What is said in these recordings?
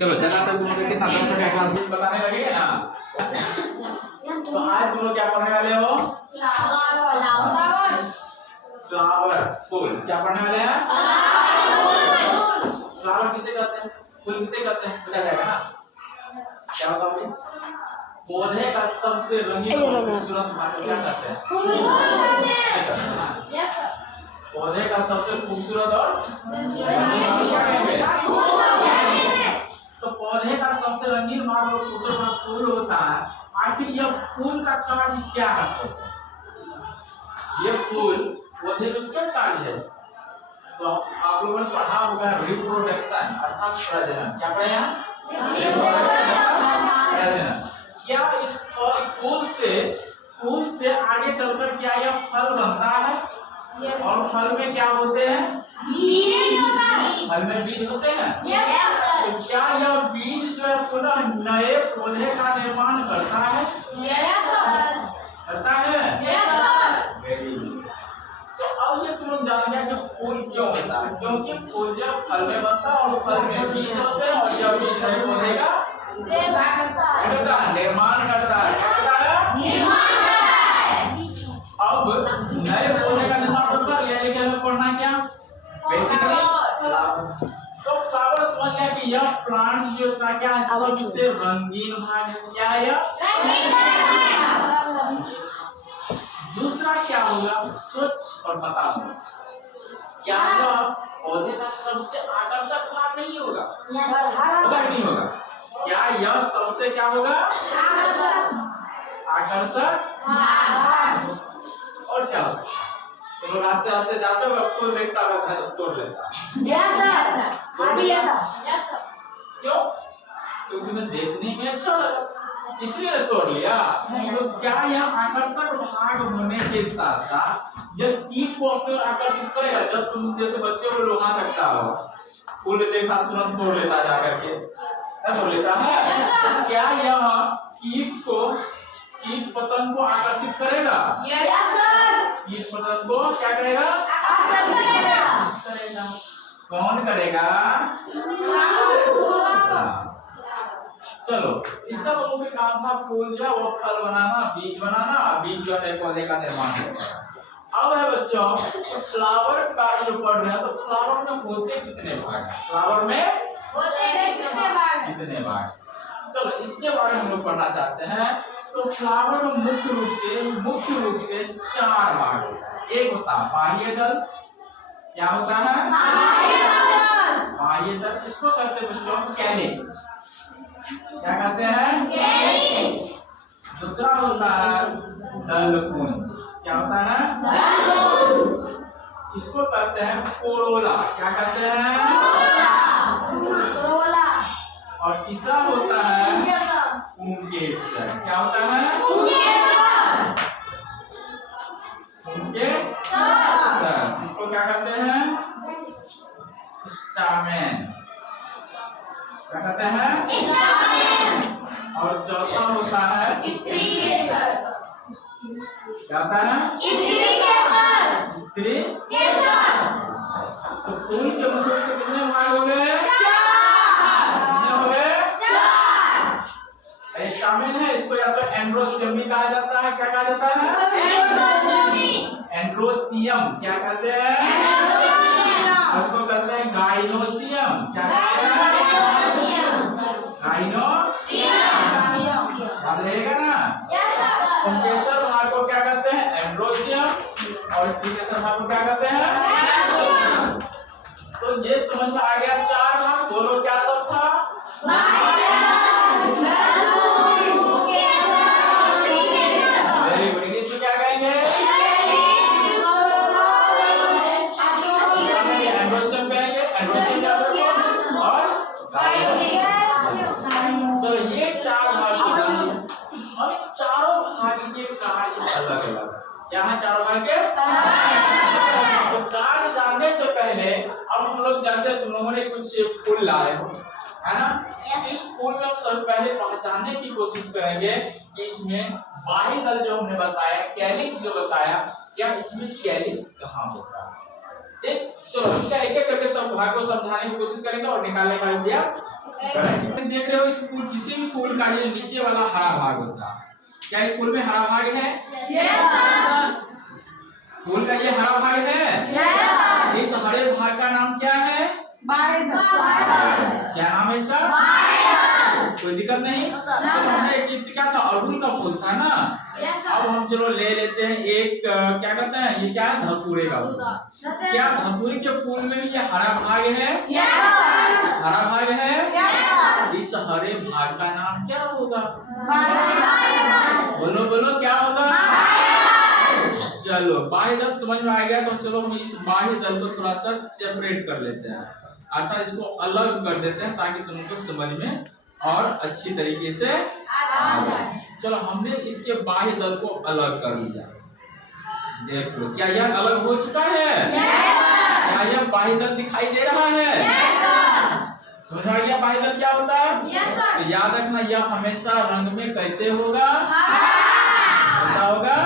चलो चला तो तुम लोग कितना दस का क्लास में बताने लगे ना। तो आज तुम लोग क्या पढ़ने वाले हो? फ्लावर फूल। क्या पढ़ने वाले हैं? फ्लावर किसे कहते हैं? फूल किसे कहते हैं? पूछा जाएगा ना। क्या बताओगे? पौधे का सबसे रंगीन और खूबसूरत भाग क्या कहते हैं? पौधे का सबसे खूबसूरत और क्या कहेंगे? तो पौधे का सबसे रंगीन भाग और खूबसूरत भाग फूल होता है। आखिर यह फूल का कार्य क्या है? ये फूल पौधे में क्या कार्य है? तो आप लोगों ने पढ़ा होगा रिप्रोडक्शन अर्थात प्रजनन। क्या पढ़े हैं? प्रजनन। क्या इस फूल से आगे चलकर क्या यह फल बनता है? और फल में क्या होते हैं? बीज होता है। फल में बीज होते हैं। तो क्या यह बीज जो है पुनः नए पौधे का निर्माण करता है? करता है। Very good. तो अब ये तुम लोग जान गया कि फूल क्यों होता है। क्योंकि फूल जब फल में बनता है और फल में बीज होते हैं और यह बीज नए पौधे का निर्माण करता है। अब नए पौधे का निर्माण तो कर लिया, लेकिन हमें पढ़ना क्या? बेसिकली तो फ्लावर समझ गया कि यह प्लांट जो का क्या है सबसे रंगीन भाग है। क्या है यह? दूसरा क्या होगा? स्वच्छ और बताओ क्या यह पौधे का सबसे आकर्षक भाग नहीं होगा? होगा नहीं होगा? क्या यह सबसे क्या होगा? आकर्षक और क्या होगा? तो रास्ते रास्ते जाते हो फूल देखता होगा तोड़ लेता। क्यों? क्योंकि मैं देखने में अच्छा लगा इसलिए ने तोड़ लिया। तो क्या यह आकर्षक भाग होने के साथ साथ जब कीट को अपने ओर आकर्षित करेगा? जब तुम जैसे बच्चे को लोहा सकता हो, फूल देखा तुरंत तोड़ लेता जाकर के, तोड़ लेता है। क्या यह कीट पतंग को आकर्षित करेगा? कीट पतंग को क्या करेगा? करेगा। कौन करेगा? चलो इसका तो मुख्य काम था फूल जो है वो फल बनाना, बीज बनाना, बीज जो है पौधे का निर्माण करना। अब है बच्चों फ्लावर का जो पढ़ रहे हैं, तो फ्लावर में होते कितने भाग हैं? फ्लावर में कितने भाग? चलो इसके बारे में हम लोग पढ़ना चाहते हैं। तो फ्लावर में मुख्य रूप से 4 भाग होता है। एक होता है बाह्य दल। क्या होता है? बाह्य दल। इसको कहते हैं बच्चों कैलिक्स। क्या कहते हैं? कैलिक्स। दूसरा होता है दलपुंज। क्या होता है? दलपुंज। इसको कहते हैं कोरोला। क्या कहते हैं? कोरोला। और तीसरा होता है पुंकेसर। क्या होता है? पुंकेसर। इसको क्या कहते हैं? स्टामेन। क्या कहते हैं? स्टामेन। और चौथा होता है स्त्रीकेसर। क्या होता है? स्त्रीकेसर। स्त्रीकेसर। तो फूल के मुकुट के कितने भाग हो गए? स्टामेन है, इसको या तो एंड्रोसियम भी कहा जाता है। क्या कहा जाता है? एंड्रोसियम। क्या कहते हैं? उसको कहते हैं गाइनोसियम। क्या कहते हैं? गाइनोसियम। याद रहेगा ना? पुंकेसर भाग को क्या कहते हैं? एंड्रोसियम। और स्त्रीकेसर भाग को क्या कहते हैं? तो ये समझ में आ गया 4 भाग। बोलो क्या सब था? क्या कहेंगे? एंड्रोसियम कहेंगे। और चलो ये 4 भाग और इन चारों भाग के कार्य अलग अलग। क्या है चारों भाग के? तो कार्य जानने से पहले अब हम लोग जैसे तुम लोगों ने कुछ फूल लाए हो, है ना? इस फूल में हम सबसे पहले पहचानने की कोशिश करेंगे कि इसमें बाह्य दल जो हमने बताया, कैलिक्स जो बताया, क्या इसमें कैलिक्स कहाँ होता है? ठीक, चलो इसका एक एक करके सब भाग को समझाने की कोशिश करेंगे और निकालने का अभ्यास करेंगे। देख रहे हो, इस फूल किसी भी फूल का ये नीचे वाला हरा भाग होता है। क्या इस फूल में हरा भाग है? फूल का ये हरा भाग है। इस हरे भाग का नाम क्या है? क्या नाम है इसका? कोई दिक्कत नहीं। तो हमने एक क्या था, अड़हुल का फूल था ना। अब हम चलो ले लेते हैं एक क्या कहते हैं, ये क्या है, धतूरे का फूल। क्या धतूरे के फूल में भी ये हरा भाग है? हरा भाग है। इस हरे भाग का नाम क्या होगा? बोलो बोलो, क्या होगा? चलो बाह्य दल समझ में आ गया। तो चलो हम इस बाह्य दल को थोड़ा सा सेपरेट कर लेते हैं, अर्थात इसको अलग कर देते हैं ताकि तुमको समझ में और अच्छी तरीके से आ जाए। चलो हमने इसके बाह्य दल को अलग कर लिया। देख लो, क्या यह अलग हो चुका है? क्या यह बाह्य दल दिखाई दे रहा है? समझ आ गया बाह्य दल क्या होता है? तो याद रखना, यह हमेशा रंग में कैसे होगा? कैसा होगा?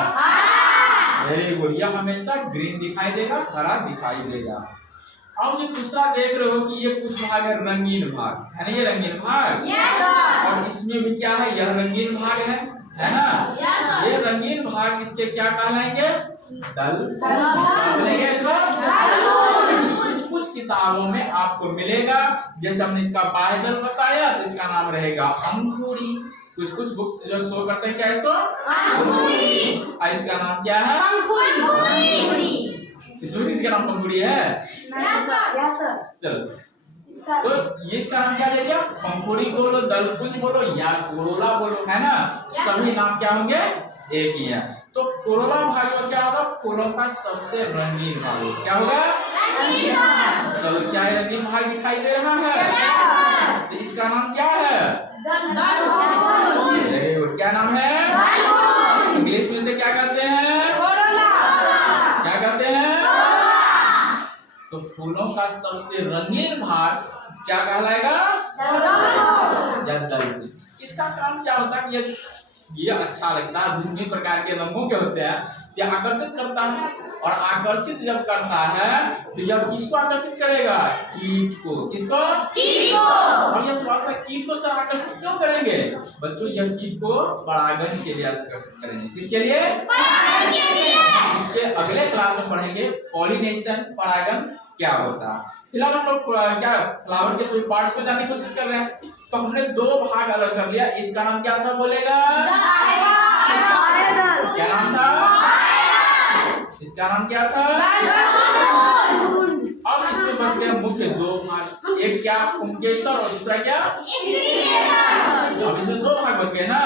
Very good. यह हमेशा ग्रीन दिखाई देगा, हरा दिखाई देगा। अब जो दूसरा देख रहे हो कि ये कुछ भाग है रंगीन भाग, है ना, ये रंगीन भाग। और इसमें भी क्या है, यह रंगीन भाग है ना। ये रंगीन भाग इसके क्या कहलाएंगे? दल। कुछ कुछ किताबों में आपको मिलेगा, जैसे हमने इसका बाह्य दल बताया तो इसका नाम रहेगा अंकुरी। कुछ कुछ बुक्स जो शो करते हैं क्या इसको? अंकुरी। इसका नाम क्या है? पंखुड़ी। इसमें किसी का नाम पंखुड़ी है? चलो, तो ये इसका नाम क्या दे दिया? पंखुड़ी बोलो, दलपुंज बोलो या कोरोला बोलो, है ना। सभी नाम क्या होंगे? एक ही है। तो कोरोला भाग में क्या होगा? फूलों का सबसे रंगीन भाग होगा। क्या होगा? चलो, क्या है रंगीन भाग दिखाई दे रहा है? तो इसका नाम क्या है? Very good. क्या नाम है? इंग्लिश में से क्या कहते हैं? क्या कहते हैं? तो फूलों का सबसे रंगीन भाग क्या कहलाएगा? या दल। इसका काम क्या होता है? ये अच्छा लगता है, विभिन्न प्रकार के रंगों के होते हैं, ये आकर्षित करता है। और आकर्षित जब करता है तो यह किसको आकर्षित करेगा? कीट को। किसको? कीट को। और यह सवाल है, कीट को सर आकर्षित क्यों करेंगे? बच्चों, यह कीट को परागण के लिए आकर्षित करेंगे। किसके लिए? परागण के लिए। इसके अगले क्लास में पढ़ेंगे पॉलिनेशन, परागण क्या होता है। फिलहाल हम लोग क्या फ्लावर के सभी पार्ट्स को जानने की कोशिश कर रहे हैं। तो हमने दो भाग अलग कर लिया। इसका नाम क्या था बोलेगा? क्या नाम था? इसका नाम क्या था? अब इसमें बच गए मुख्य दो भाग, एक क्या पुंकेसर और दूसरा क्या? अब इसमें दो भाग बच गए ना।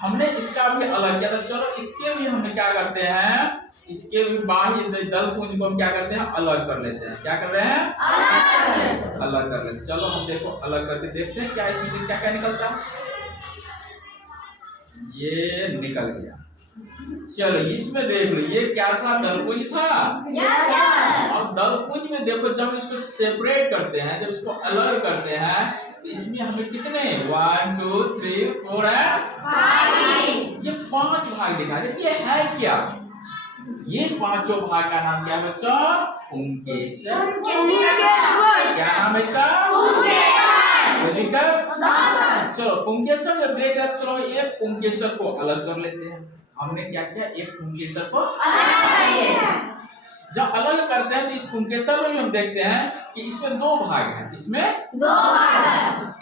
हमने इसका भी अलग किया था। चलो इसके भी हमने क्या करते हैं, इसके भी बाह्य दल पुंज को हम क्या करते हैं? अलग कर लेते हैं। क्या कर रहे हैं? अलग कर लेते। चलो हम देखो अलग करके देखते हैं क्या इसमें से क्या क्या निकलता है। ये निकल गया। चलो इसमें देख लो, ये क्या था? दलपुंज था। अब दलपुंज में देखो, जब इसको सेपरेट करते हैं, जब इसको अलग करते हैं, तो इसमें हमें कितने 1 2 3 4 एंड 5 ये 5 भाग दिखा दे। ये है क्या? ये पांचों भाग का नाम क्या है बच्चों? पुंकेसर। क्या नाम है इसका? चलो पुंकेसर जब देख रहे, चलो एक पुंकेसर को अलग कर लेते हैं। हमने क्या किया? एक पुंकेसर को अलग। जब अलग करते हैं तो इस पुंकेसर में हम देखते हैं कि इसमें दो भाग हैं। इसमें दो भाग है,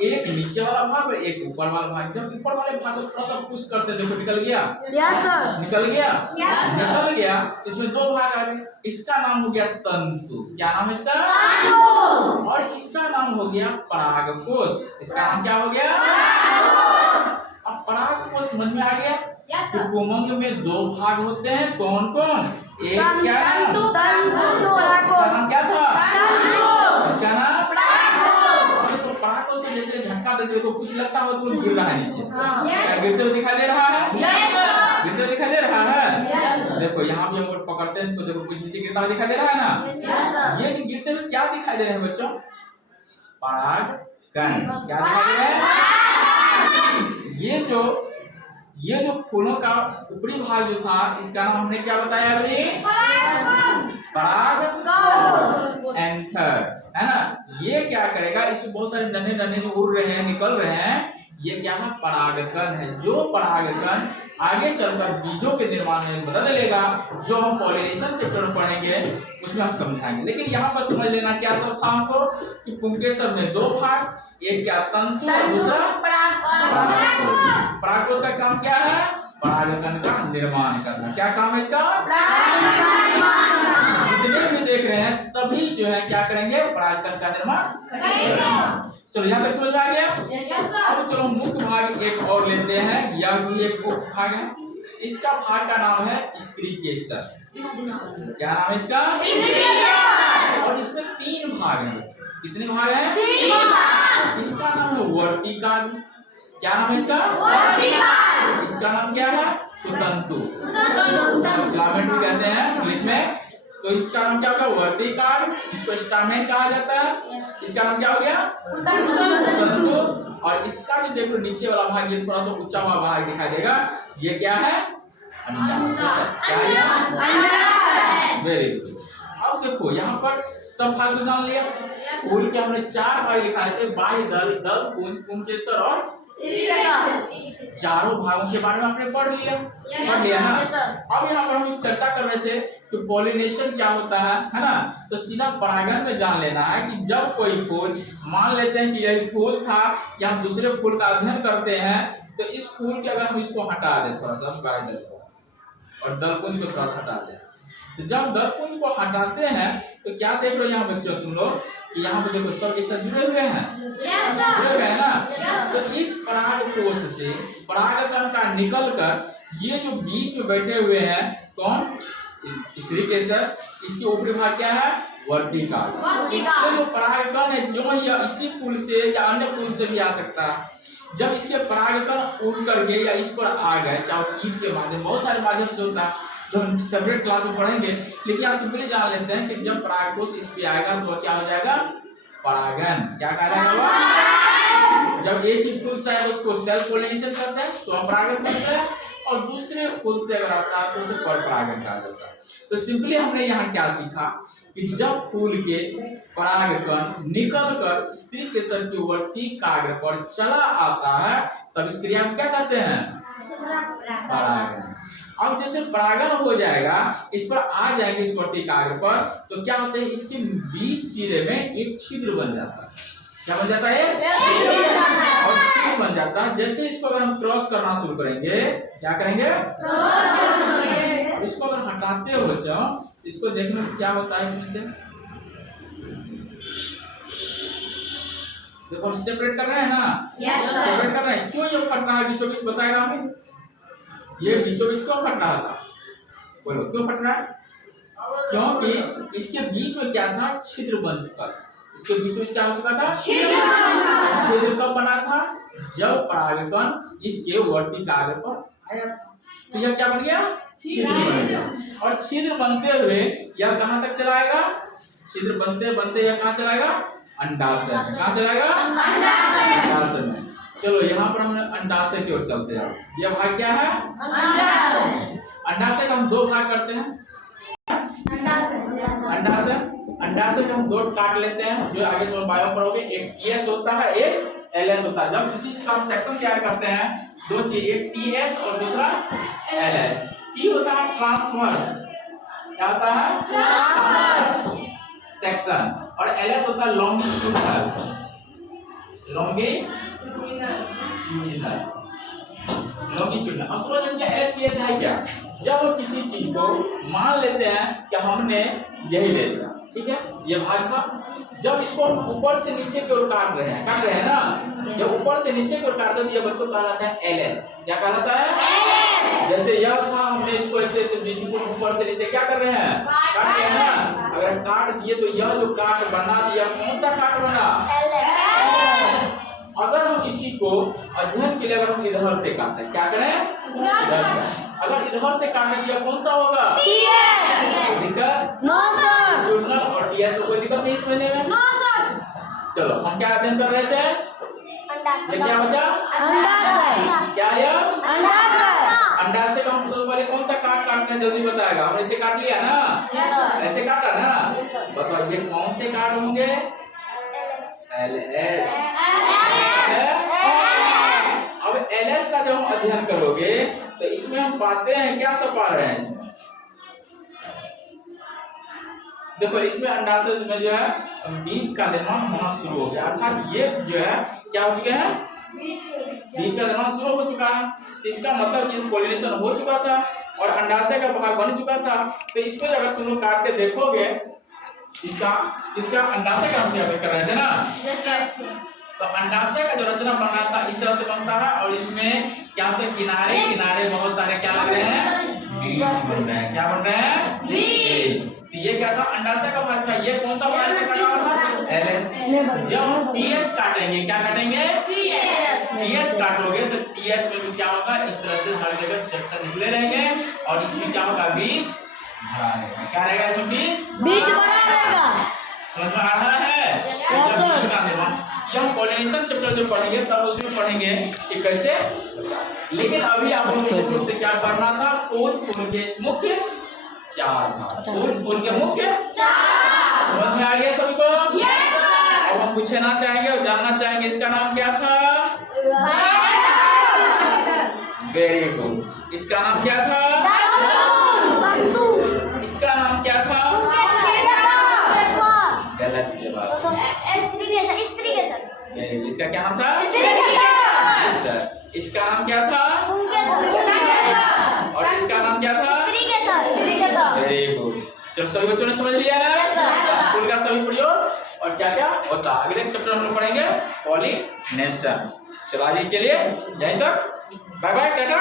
एक नीचे वाला भाग और एक ऊपर वाला भाग। जब ऊपर वाले भाग को थोड़ा सा पुश करते, देखो निकल गया। Yes sir. निकल गया। यस निकल गया। इसमें दो भाग आ गए। इसका नाम हो गया तंतु। क्या नाम है इसका? तंतु। और इसका नाम हो गया परागकोश। इसका नाम क्या हो गया? परागकोश। अब परागकोश समझ में आ गया। तो उमंग में दो भाग होते हैं, कौन कौन? एक क्या नाम? परागकोश। क्या था? इसका नाम परागकोश। तो परागकोश को जैसे झटका देते तो कुछ लगता हो तो गिर रहा है नीचे। क्या गिरते हुए दिखाई दे रहा है? गिरते हुए दिखाई दे रहा है। देखो यहाँ भी हम पकड़ते हैं इसको, देखो कुछ नीचे गिरता हुआ दिखाई दे रहा है ना। ये जो गिरते हुए क्या दिखाई दे रहे हैं बच्चों? परागकण। क्या दिखाई दे रहा है? ये जो फूलों का ऊपरी भाग जो था, इसका नाम हमने क्या बताया अभी? परागकोश। एंथर। है ना। ये क्या करेगा, इसमें बहुत सारे नन्हे नन्हे जो उड़ रहे हैं, निकल रहे हैं, ये क्या है, परागकण है। जो परागकण आगे चलकर बीजों के निर्माण में मदद लेगा, जो हम पॉलिनेशन चैप्टर में पढ़ेंगे उसमें हम समझाएंगे। लेकिन यहाँ पर समझ लेना क्या सब था हमको, कि पुंकेसर में 2 भाग, एक क्या तंतु और दूसरा परागकोश। परागकोश का काम क्या है, परागकण का निर्माण करना। क्या काम है इसका, जितने भी देख रहे हैं सभी जो है क्या करेंगे, परागकण का निर्माण करेंगे। चलो यहाँ तक समझ में आ गया। अब चलो मुख्य भाग एक और लेते हैं, यह भी एक भाग है। इसका भाग का नाम है स्त्री केसर। क्या नाम है इसका, और इसमें 3 भाग हैं। कितने भाग हैं, 3 भाग। इसका नाम है वर्तिकाल। क्या नाम है इसका, वर्तिकाल। इसका नाम क्या है, तंतु, फिलामेंट भी कहते हैं इंग्लिश में। तो इसका नाम क्या होगा, वर्तिकाल। इसको स्टामेन कहा जाता है। इसका नाम क्या हो गया, तंतु। और इसका जो देखो नीचे वाला भाग, ये थोड़ा सा ऊंचा हुआ भाग दिखाई देगा, ये क्या है, अंडाशय। क्या है, वेरी गुड। अब देखो यहाँ पर सब भाग को जान लिया। फूल के हमने 4 भाग लिखा है, बाह्य दल, दल, पुंज, पुंकेसर और चारों भागों के बारे में आपने पढ़ लिया ना। अब यहाँ पर हम चर्चा कर रहे थे कि पॉलिनेशन क्या होता है ना। तो सीधा परागण में जान लेना है कि जब कोई फूल, मान लेते हैं कि यही फूल था, या हम दूसरे फूल का अध्ययन करते हैं, तो इस फूल के अगर हम इसको हटा दें थोड़ा सा बाह्य दल को, और दलपुंज को थोड़ा सा हटा दें, तो जब दलपुंज को हटाते हैं तो क्या देख रहे हो यहाँ बच्चों तुम लोग, कि यहाँ पे देखो सब एक साथ जुड़े हुए हैं, जुड़े हुए हैं ना। तो इस परागकोश से परागकण का निकलकर ये जो बीच में बैठे हुए हैं, कौन, स्त्री केसर, इसके ऊपरी भाग क्या है, वर्तिकाल। इसके जो परागकण है, जो या इसी फूल से या अन्य फूल से भी आ सकता है। जब इसके परागकण उड़ करके या इस पर आ गए, चाहे कीट के माध्यम, बहुत सारे माध्यम से होता है, जो हम सेपरेट क्लास में पढ़ेंगे। लेकिन आप सिंपली जान लेते हैं कि जब परागकोश इस पे आएगा तो क्या हो जाएगा, परागन। क्या कहलाएगा, जब एक ही फूल से आए तो उसको सेल्फ पोलिनेशन करते हैं, तो हम परागन करते हैं, और दूसरे फूल से अगर आता है तो उसे पर परागन कहा जाता है। तो सिंपली हमने यहाँ क्या सीखा, कि जब फूल के परागकण निकलकर स्त्री केसर की वर्तिकाग्र पर चला आता है, तब इस क्रिया को क्या कहते हैं, परागन। अब जैसे परागन हो जाएगा, इस पर आ जाएंगे इस वर्तिकाग्र पर, तो क्या होता है, इसके बीच सिरे में एक छिद्र बन जाता है। क्या बन जाता है, और छिद्र बन जाता है। जैसे इसको अगर हम क्रॉस करना शुरू करेंगे, क्या करेंगे, इसको अगर हटाते हो बच्चों, इसको देखने में क्या होता है, इसमें से देखो हम सेपरेट कर रहे हैं ना, सेपरेट कर रहे हैं। क्यों ये फट रहा है बीचों बीच, बताएगा हमें, ये बीचों बीच क्यों फट रहा था, बोलो क्यों फट रहा है, क्योंकि इसके बीच में क्या था, छिद्र बन चुका था। इसके बीच में क्या हो चुका था, छिद्र कब बना था, जब परागकण इसके वर्तिकाग्र पर आया था। तो यह क्या बन गया, छिद्र बन गया। और छिद्र बनते हुए यह कहाँ तक चलाएगा, छिद्र बनते बनते यह कहाँ चलाएगा, अंडाशय में। कहाँ चलाएगा, अंडाशय में। चलो यहाँ पर हम अंडाशय की ओर चलते हैं। यह भाग क्या है, अंडाशय का हम 2 भाग करते हैं। अंडाशय का हम 2 काट लेते हैं, जो आगे तुम बायो पढ़ोगे। एक टीएस होता है, एक एलएस होता है। जब किसी चीज का हम सेक्शन तैयार करते हैं, 2 चीज, एक टीएस और दूसरा एलएस। टी होता है ट्रांसवर्स, क्या होता है, ट्रांसवर्स सेक्शन, और एलएस होता है लॉन्गिट्यूडिनल, लॉन्गिट्यूडिनल। अब समझ लेंगे एलएस है क्या। जब किसी चीज को मान लेते हैं कि हमने यही ले लिया, ठीक है, ये भाग था, जब इसको ऊपर से नीचे की ओर काट रहे हैं ना, जब ऊपर से नीचे की ओर काटते हैं तो ये बच्चों कहलाता है एलएस। क्या कहलाता है, एलएस। जैसे यह था, हमने इसको ऐसे ऐसे बीच को ऊपर से नीचे क्या कर रहे हैं, काट रहे हैं ना। अगर काट दिए तो यह जो काट बना दिया, कौन सा काट बना, एलएस। अगर हम इसी को अध्ययन के लिए अगर हम इधर से काटें, क्या करें, इधर से। अगर इधर से काटने दिया कौन सा होगा, दिक्कत, नो सर, जुड़ना और टीएस को कोई दिक्कत नहीं समझने में, नो सर। चलो हम क्या अध्ययन कर रहे थे, ये क्या बचा, अंडाशय। क्या है, अंडाशय। अंडाशय का हम सबसे पहले कौन सा काटना जल्दी बताएगा, हमने इसे काट लिया ना, ऐसे काटा ना, बताओ ये कौन से काट होंगे, LS। अब LS का जब हम अध्ययन करोगे तो इसमें हम पाते हैं क्या सब पा रहे हैं इसमें, देखो इसमें अंडाशय में जो है बीज का निर्माण होना शुरू हो गया, अर्थात ये जो है क्या हो चुके हैं, बीज का निर्माण शुरू हो चुका है। इसका मतलब कि पॉलिनेशन हो चुका था और अंडाशय का भाग बन चुका था। तो इसको अगर तुम लोग काट के देखोगे, इसका अंडाशय का हम क्या कर रहे थे ना, तो अंडाशय का जो रचना बन रहा था इस तरह से बनता है और इसमें क्या होता है, किनारे किनारे बहुत सारे क्या लग रहे हैं, बीज बन रहे हैं। क्या बन रहे हैं, बीज। ये क्या था, अंडाशय का भाग था। ये कौन सा भाग में कटा हुआ था, LS। जब TS काटेंगे, क्या काटेंगे, TS काटोगे तो TS में भी क्या होगा, इस तरह से हर जगह सेक्शन निकले रहेंगे और इसमें क्या होगा, बीज भरा रहेगा। क्या रहेगा इसमें, बीज भरा रहेगा। समझ में आ रहा है? हम पॉलिनेशन चैप्टर जो पढ़ेंगे तब उसमें पढ़ेंगे कि कैसे, लेकिन अभी आप लोगों को क्या करना था, फूल के मुख्य चार भाग, फूल के मुख्य चार। समझ में आ गया सभी को? अब हम पूछना चाहेंगे और जानना चाहेंगे इसका नाम क्या था, वेरी गुड। इसका नाम क्या था, इसका नाम क्या था, गलत जवाब। इसका क्या नाम था, इसका नाम क्या था, और इसका नाम क्या था, वेरी गुड। चलो सभी बच्चों ने समझ लिया ना स्कूल का सभी प्रयोग और क्या क्या होता। अगले चैप्टर हम लोग पढ़ेंगे पॉलिनेशन। चलो आज के लिए यहीं तक, बाय बाय, टाटा।